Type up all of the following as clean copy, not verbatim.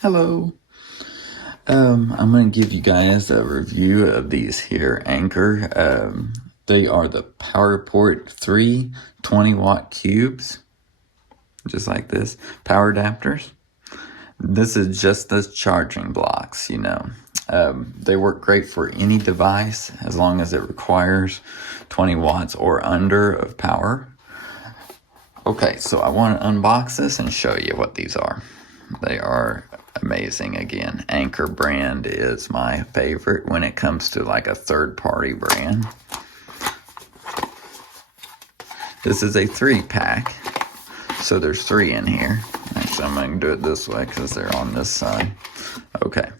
Hello. I'm going to give you guys a review of these here Anker. They are the PowerPort III 20-watt cubes, just like this, power adapters. This is just the charging blocks, They work great for any device as long as it requires 20 watts or under of power. Okay, so I want to unbox this and show you what these are. They are amazing. Again, Anker brand is my favorite when it comes to like a third-party brand. This is a 3-pack, so there's 3 in here. Actually, I'm going to do it this way because they're on this side. Okay,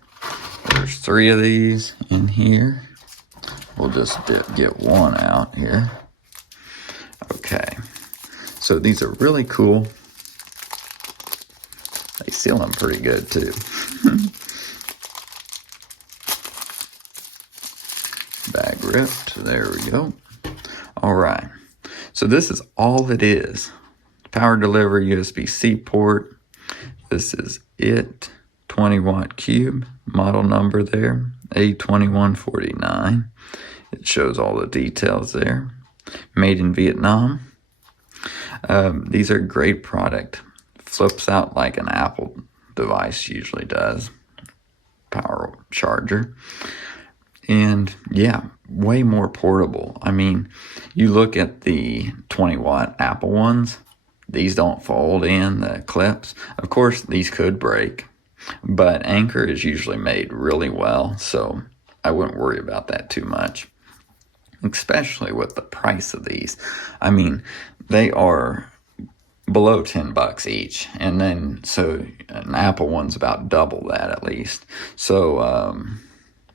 there's 3 of these in here. We'll just get one out here. Okay, so these are really cool. They seal them pretty good too. Bag ripped, there we go. All right, so this is all it is. Power delivery USB-C port. This is it, 20-watt cube, model number there, A2149. It shows all the details there. Made in Vietnam. These are a great product. Flips out like an Apple device usually does. Power charger. And yeah, way more portable. I mean, you look at the 20-watt Apple ones, these don't fold in the clips. Of course, these could break, but Anker is usually made really well, so I wouldn't worry about that too much, especially with the price of these. I mean, they are below $10 each, and then so an Apple one's about double that at least. So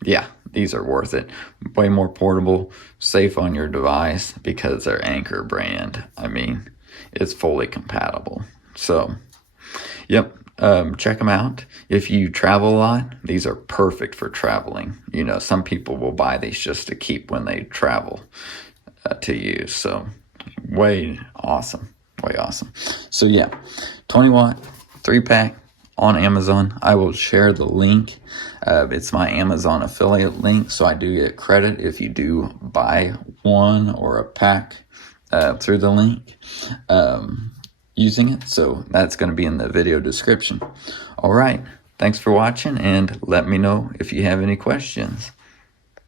yeah, these are worth it. Way more portable, safe on your device because they're Anker brand. I mean, it's fully compatible. So yep, check them out. If you travel a lot, these are perfect for traveling. Some people will buy these just to keep when they travel to use. So way awesome. Way awesome. So yeah, 20-watt 3-pack on Amazon. I will share the link. It's my Amazon affiliate link, so I do get credit if you do buy one or a pack through the link using it. So that's going to be in the video description. All right. Thanks for watching, and let me know if you have any questions.